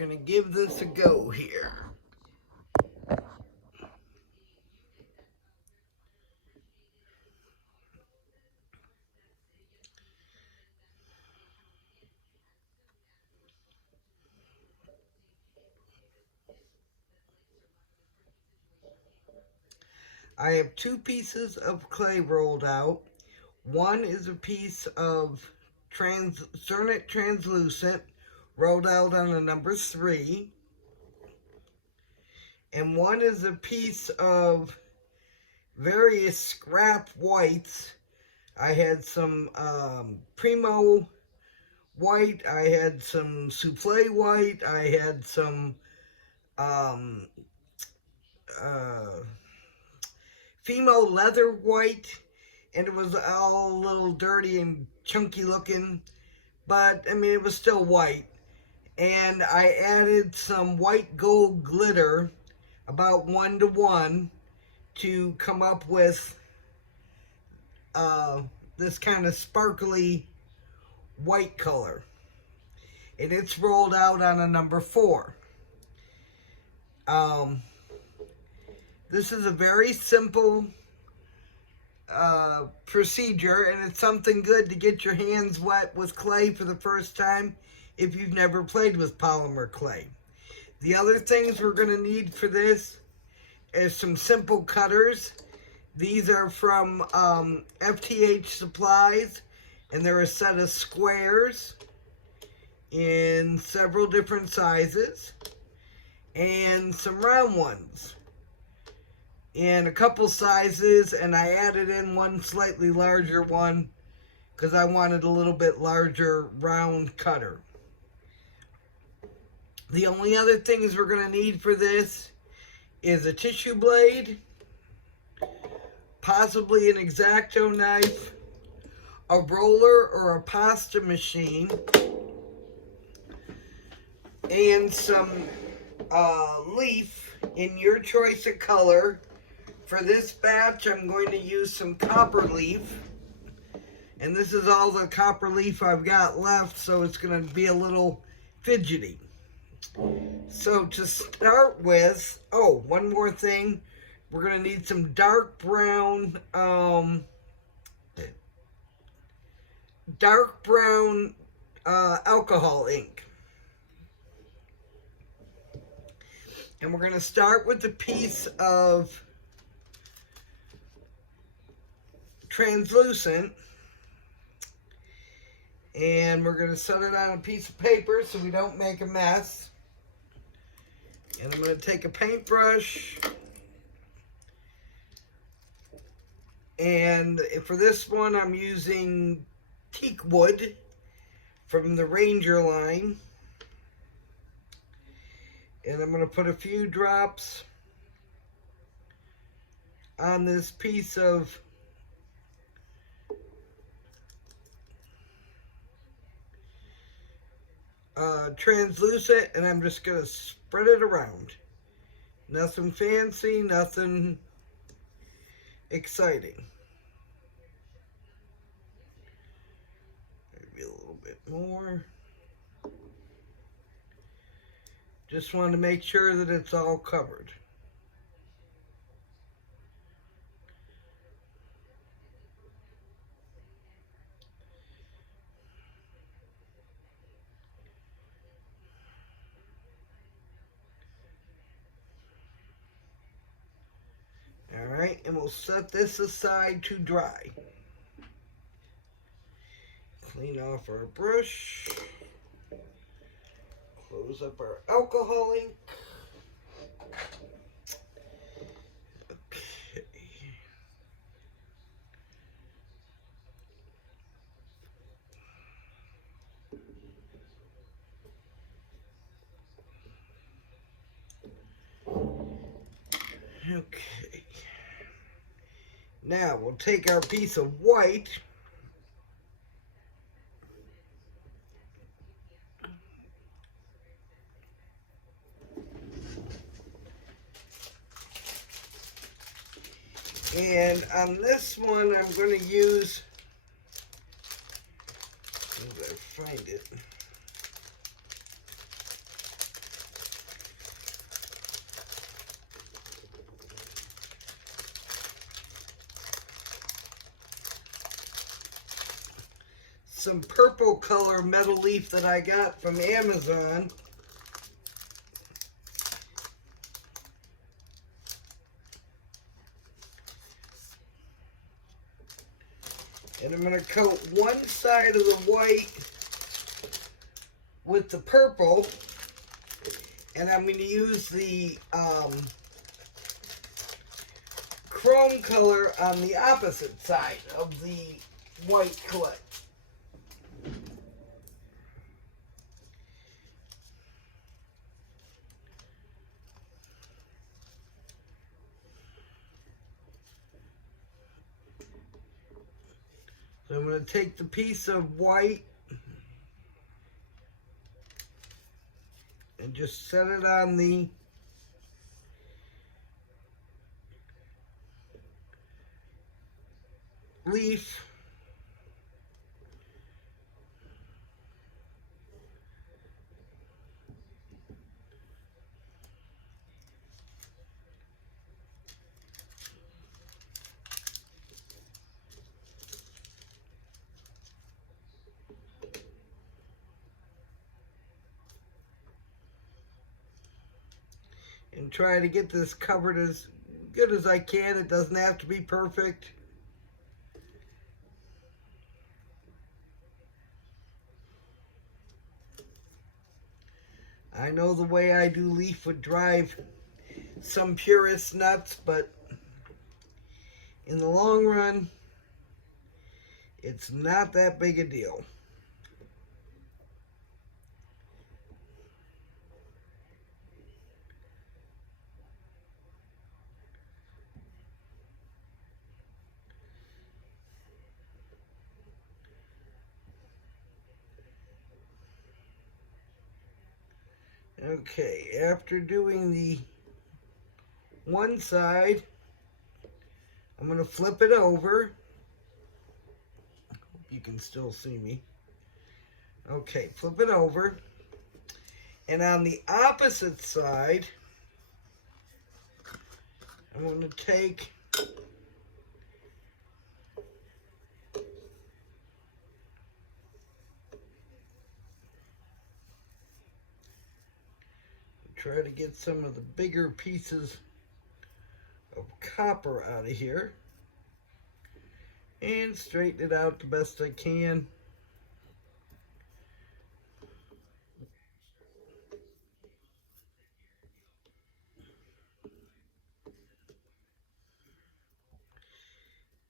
going to give this a go here. I have 2 pieces of clay rolled out. One is a piece of Cernit translucent rolled out on a number 3. And one is a piece of various scrap whites. I had some Primo white, I had some souffle white, I had some Fimo leather white, and it was all a little dirty and chunky looking, but I mean it was still white. And I added some white gold glitter, about 1:1, to come up with this kind of sparkly white color. And it's rolled out on a number 4. This is a very simple procedure, and it's something good to get your hands wet with clay for the first time if you've never played with polymer clay. The other things we're going to need for this is some simple cutters. These are from FTH Supplies, and they're a set of squares in several different sizes, and some round ones in a couple sizes, and I added in one slightly larger one because I wanted a little bit larger round cutter. The only other things we're going to need for this is a tissue blade, possibly an X-Acto knife, a roller or a pasta machine, and some leaf in your choice of color. For this batch, I'm going to use some copper leaf, and this is all the copper leaf I've got left, so it's going to be a little fidgety. So to start with, oh, one more thing, we're going to need some dark brown alcohol ink. And we're going to start with a piece of translucent, and we're going to set it on a piece of paper so we don't make a mess. And I'm going to take a paintbrush, and for this one I'm using teak wood from the Ranger line, and I'm going to put a few drops on this piece of translucent, and I'm just going to spread it around. Nothing fancy, nothing exciting. Maybe a little bit more. Just want to make sure that it's all covered. Alright, and we'll set this aside to dry. Clean off our brush. Close up our alcohol ink. Okay. Okay. Now we'll take our piece of white and on this one I'm going to use, as I find it, some purple color metal leaf that I got from Amazon. And I'm going to coat one side of the white with the purple. And I'm going to use the chrome color on the opposite side of the white clay. So I'm going to take the piece of white and just set it on the leaf. And try to get this covered as good as I can. It doesn't have to be perfect. I know the way I do leaf would drive some purists nuts, but in the long run, it's not that big a deal. Okay, after doing the one side, I'm going to flip it over. Hope you can still see me. Okay, flip it over. And on the opposite side, I'm going to take try to get some of the bigger pieces of copper out of here and straighten it out the best I can.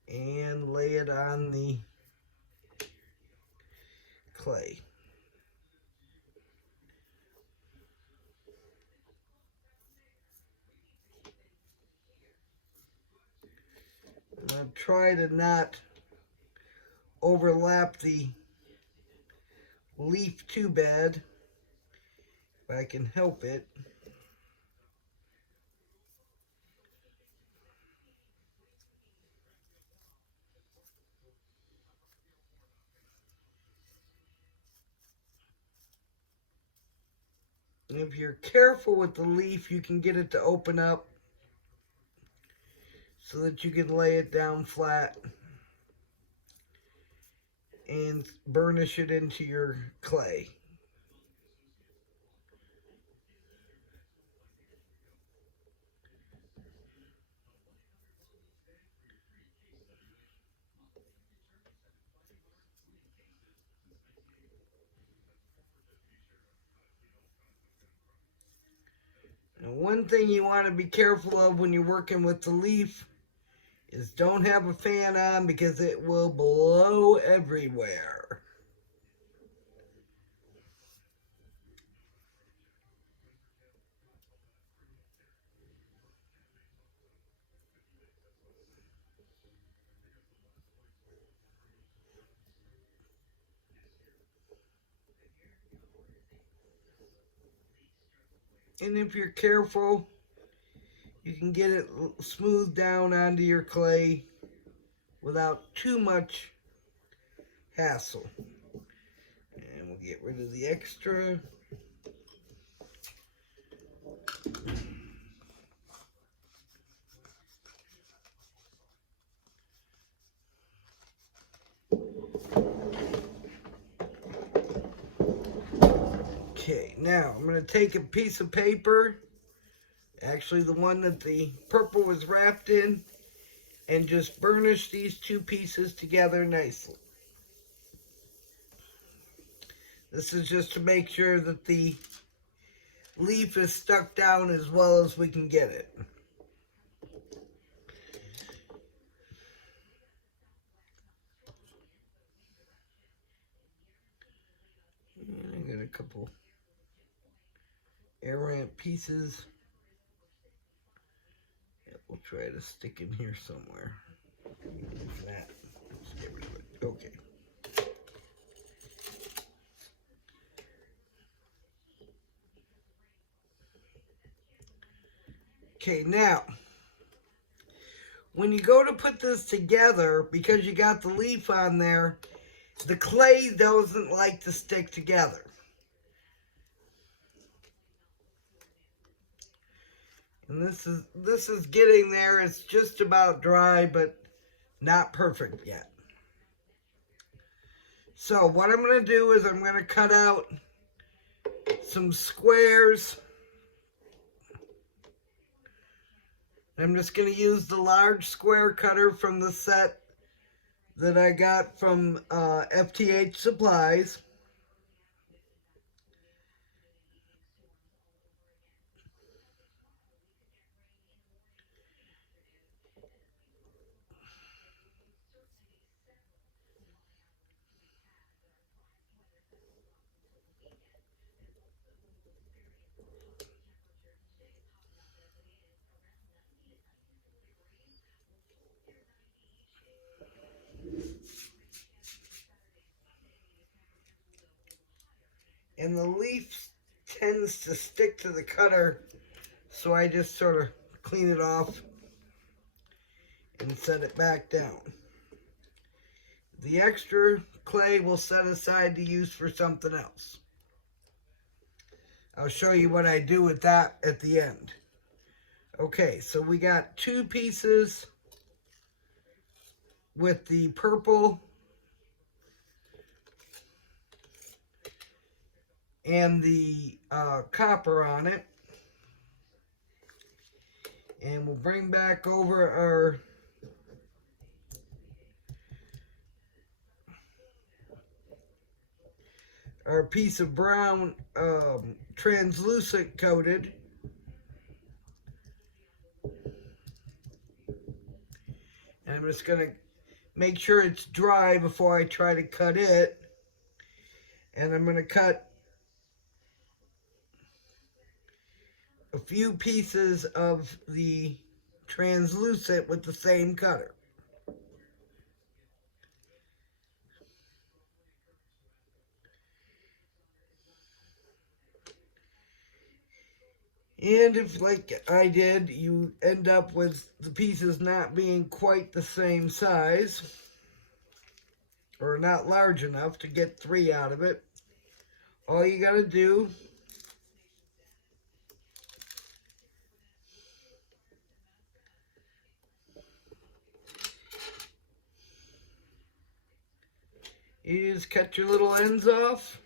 And lay it on the clay. I'm going to try to not overlap the leaf too bad, if I can help it. And if you're careful with the leaf, you can get it to open up so that you can lay it down flat and burnish it into your clay. And one thing you want to be careful of when you're working with the leaf is don't have a fan on because it will blow everywhere. And if you're careful, you can get it smoothed down onto your clay without too much hassle. And we'll get rid of the extra. Okay, now I'm going to take a piece of paper, actually the one that the purple was wrapped in, and just burnish these two pieces together nicely. This is just to make sure that the leaf is stuck down as well as we can get it. And I got a couple errant pieces that we'll try to stick in here somewhere. Move that. Let's get rid of it. Okay. Okay, now, when you go to put this together, because you got the leaf on there, the clay doesn't like to stick together. And this is getting there. It's just about dry, but not perfect yet. So what I'm going to do is I'm going to cut out some squares. I'm just going to use the large square cutter from the set that I got from FTH Supplies. And the leaf tends to stick to the cutter, so I just sort of clean it off and set it back down. The extra clay we'll set aside to use for something else. I'll show you what I do with that at the end. Okay, so we got two pieces with the purple and the copper on it. And we'll bring back over our piece of brown translucent coated. And I'm just going to make sure it's dry before I try to cut it. And I'm going to cut a few pieces of the translucent with the same cutter. And if, like I did, you end up with the pieces not being quite the same size, or not large enough to get 3 out of it, all you gotta do is cut your little ends off.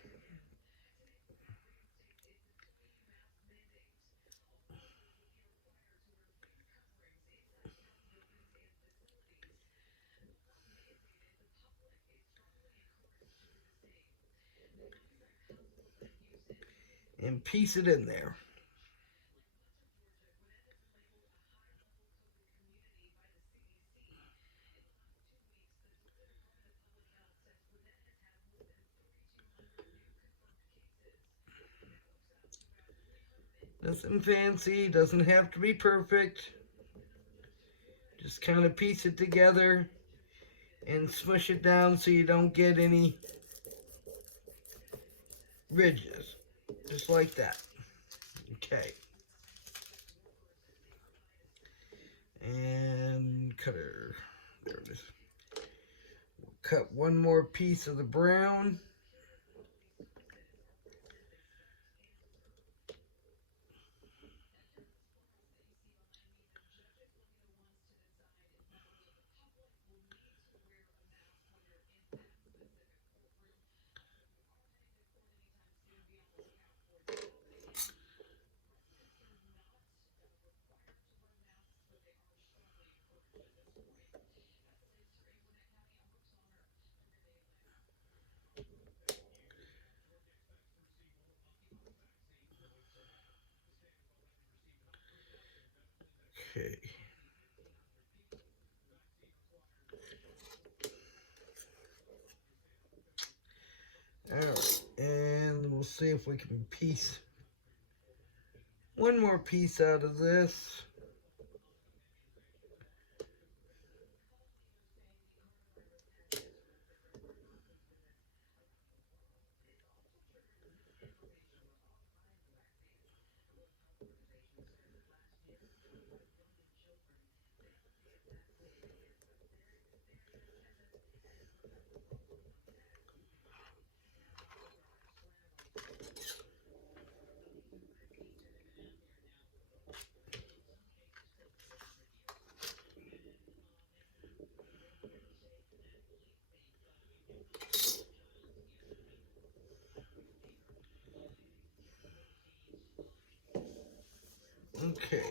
And piece it in there. Nothing fancy, doesn't have to be perfect. Just kind of piece it together and smush it down so you don't get any ridges. Just like that. Okay. And cutter. There it is. We'll cut one more piece of the brown. Okay. Alright, and we'll see if we can piece one more piece out of this. Okay.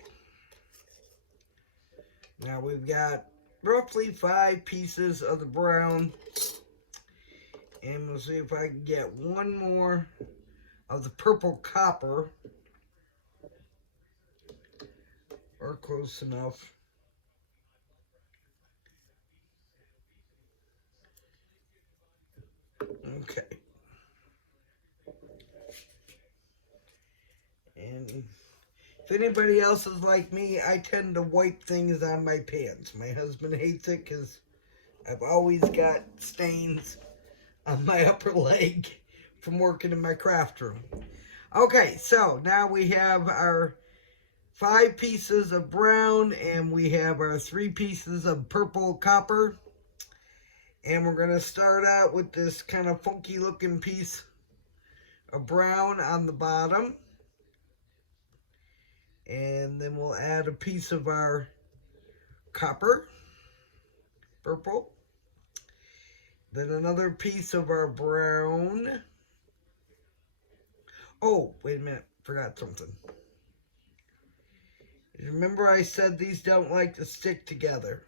Now we've got roughly 5 pieces of the brown. And we'll see if I can get one more of the purple copper. Or close enough. Okay. And if anybody else is like me, I tend to wipe things on my pants. My husband hates it because I've always got stains on my upper leg from working in my craft room. Okay, so now we have our 5 pieces of brown and we have our 3 pieces of purple copper. And we're going to start out with this kind of funky looking piece of brown on the bottom. And then we'll add a piece of our copper, purple. Then another piece of our brown. Oh, wait a minute, forgot something. Remember I said these don't like to stick together.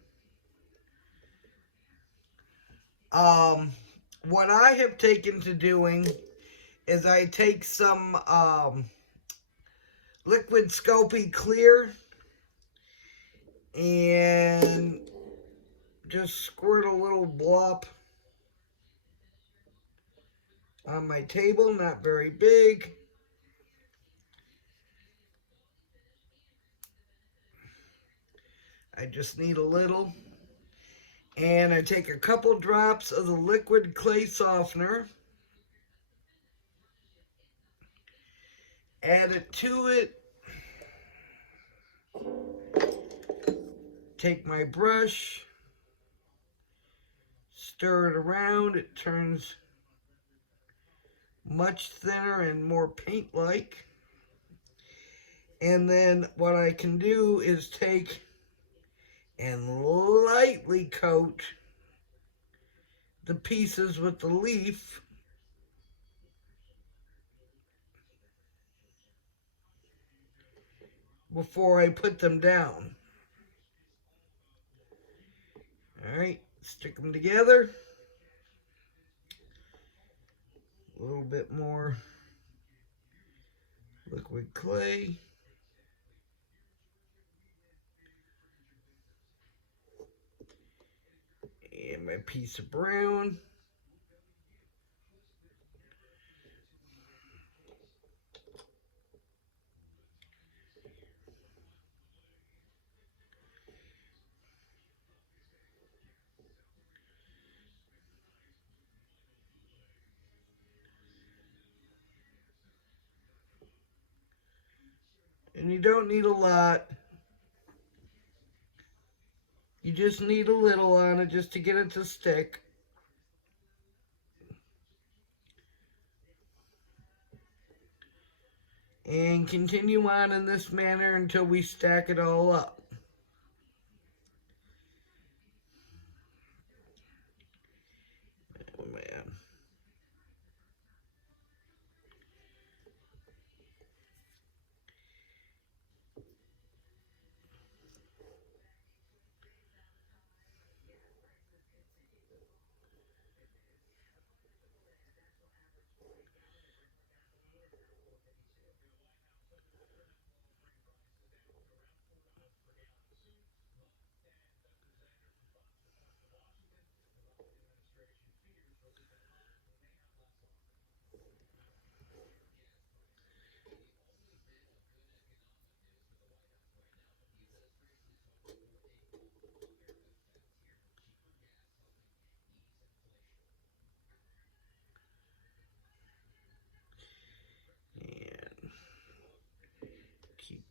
What I have taken to doing is I take some liquid Sculpey clear and just squirt a little blop on my table, not very big. I just need a little. And I take a couple drops of the liquid clay softener, add it to it, take my brush, stir it around, it turns much thinner and more paint-like. And then what I can do is take and lightly coat the pieces with the leaf before I put them down. Alright, stick them together. A little bit more liquid clay. And my piece of brown. And you don't need a lot. You just need a little on it just to get it to stick. And continue on in this manner until we stack it all up. Oh man.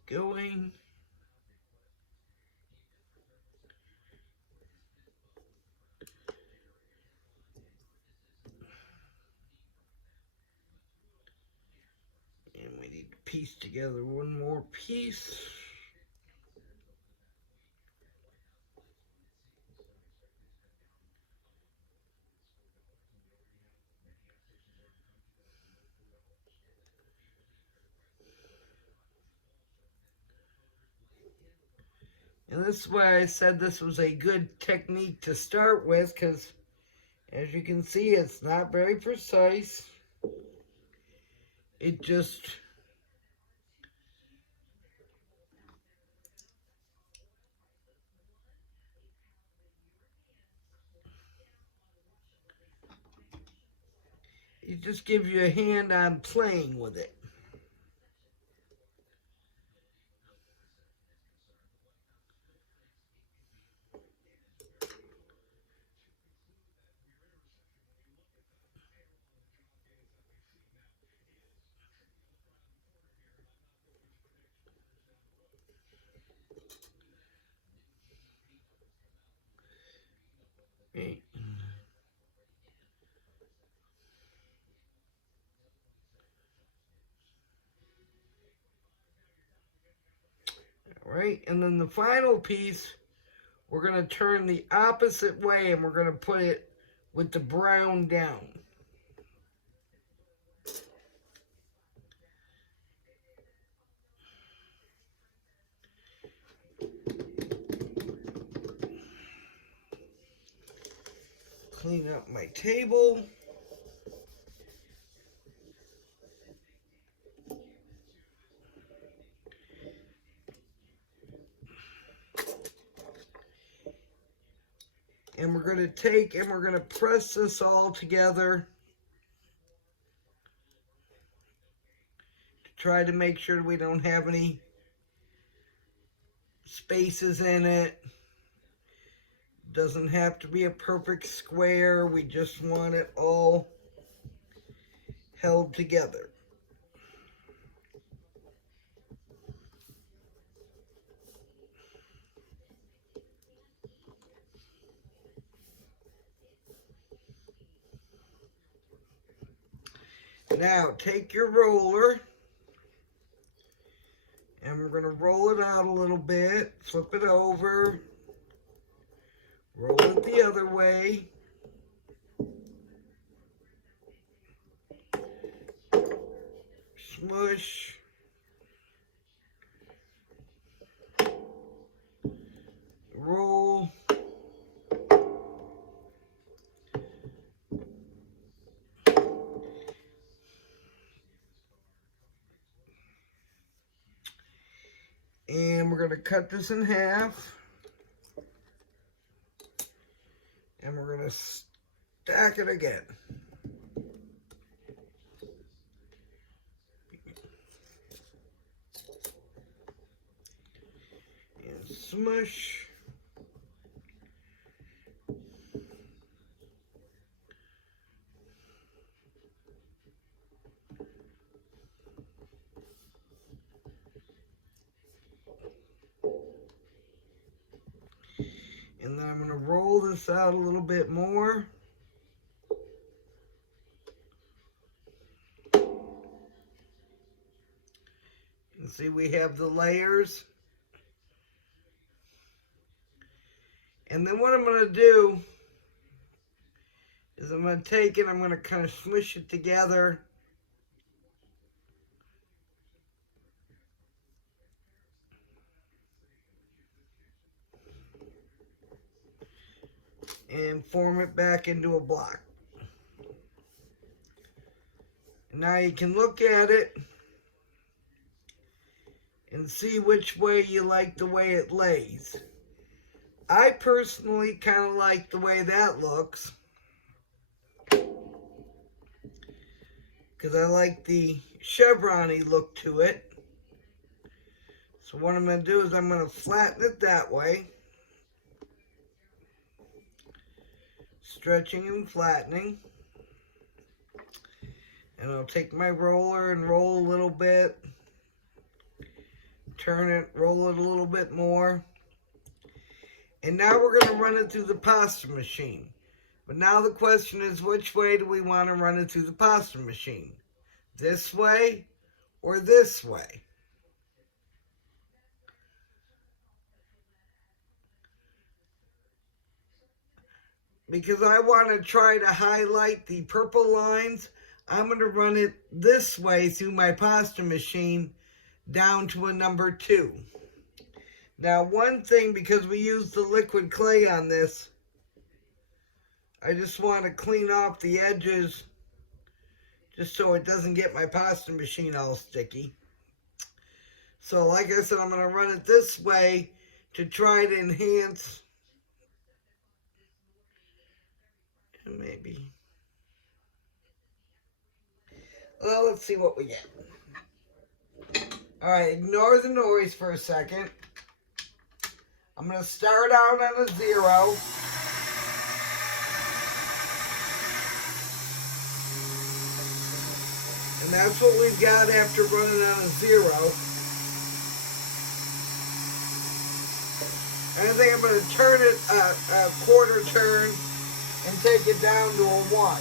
going. And we need to piece together one more piece. And this is why I said this was a good technique to start with, because as you can see, it's not very precise. It just gives you a hand on playing with it. Okay. All right, and then the final piece, we're going to turn the opposite way and we're going to put it with the brown down. Clean up my table. And we're going to take and we're going to press this all together to try to make sure we don't have any spaces in it. Doesn't have to be a perfect square. We just want it all held together. Now take your roller and we're going to roll it out a little bit, flip it over, roll it the other way. Smush. Roll. And we're going to cut this in half. And we're going to stack it again. And smush. And then I'm going to roll this out a little bit more. And see, we have the layers. And then what I'm going to do is I'm going to take it, I'm going to kind of smush it together. And form it back into a block. And now you can look at it and see which way you like the way it lays. I personally kind of like the way that looks, because I like the chevron-y look to it. So what I'm going to do is I'm going to flatten it that way. Stretching and flattening. And I'll take my roller and roll a little bit. turn it, roll it a little bit more. And now we're going to run it through the pasta machine. But now the question is, which way do we want to run it through the pasta machine? This way or this way? Because I want to try to highlight the purple lines, I'm going to run it this way through my pasta machine down to a number 2. Now, one thing, because we use the liquid clay on this, I just want to clean off the edges just so it doesn't get my pasta machine all sticky. So, like I said, I'm going to run it this way to try to enhance. Maybe. Well, let's see what we get. Alright, ignore the noise for a second. I'm going to start out on a 0. And that's what we've got after running on a 0. And I think I'm going to turn it a quarter turn and take it down to a 1.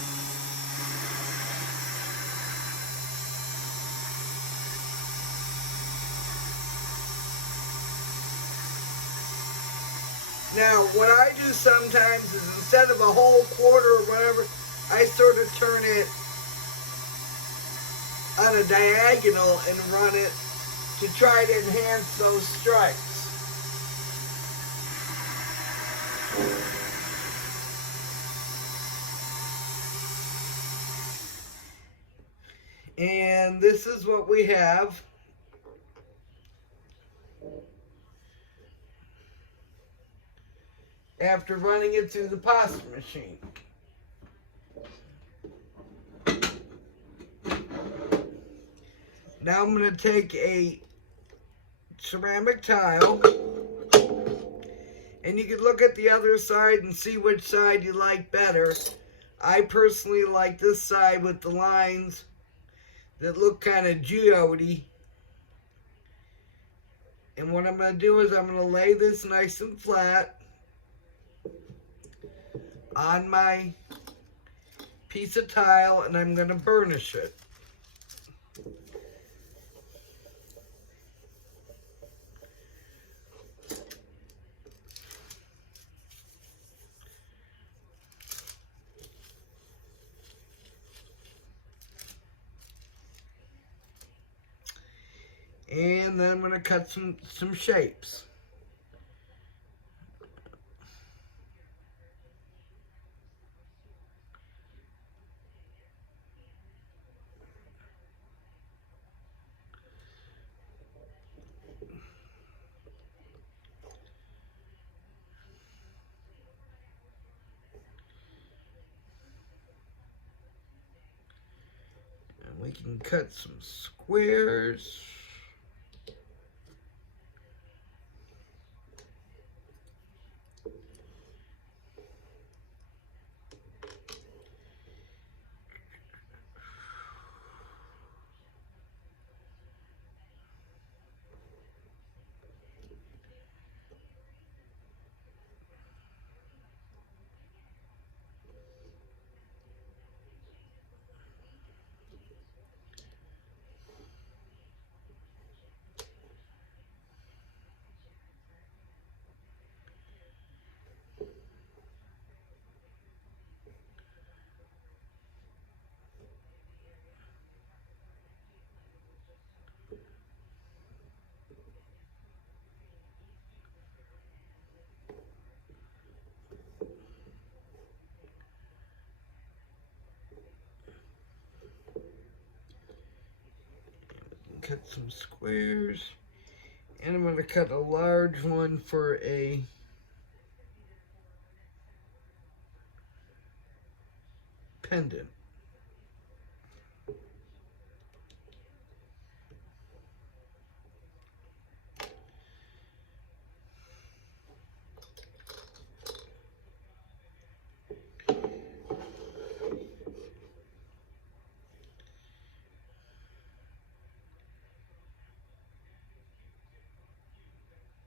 Now, what I do sometimes is instead of a whole quarter or whatever, I sort of turn it on a diagonal and run it to try to enhance those stripes. And this is what we have. After running it through the pasta machine. Now I'm going to take a ceramic tile, and you can look at the other side and see which side you like better. I personally like this side with the lines that look kind of geode-y. And what I'm going to do is I'm going to lay this nice and flat on my piece of tile, and I'm going to burnish it. And then I'm going to cut some shapes. And we can cut some squares. Cut some squares, and I'm going to cut a large one for a pendant.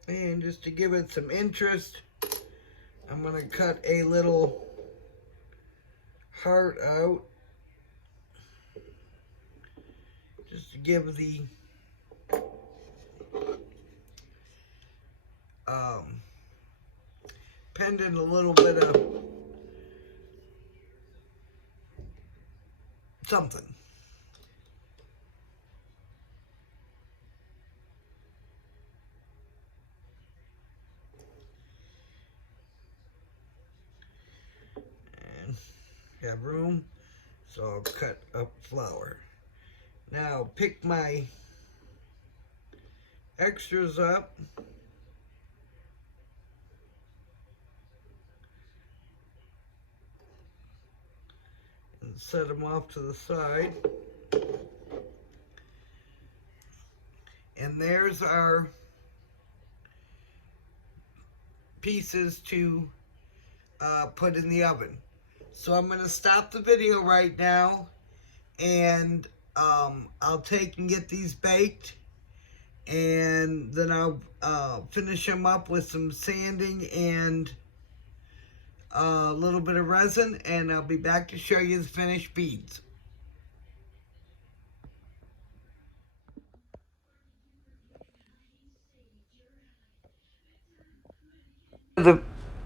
And just to give it some interest, I'm going to cut a little heart out. Just to give the pendant a little bit of something. And have room, so I'll cut up flower. Now pick my extras up. And set them off to the side. And there's our pieces to put in the oven. So I'm going to stop the video right now, and I'll take and get these baked, and then I'll finish them up with some sanding and a little bit of resin, and I'll be back to show you the finished beads.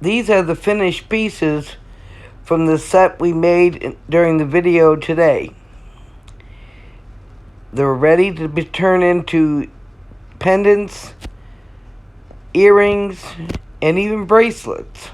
These are the finished pieces from the set we made during the video today. They're ready to be turned into pendants, earrings, and even bracelets.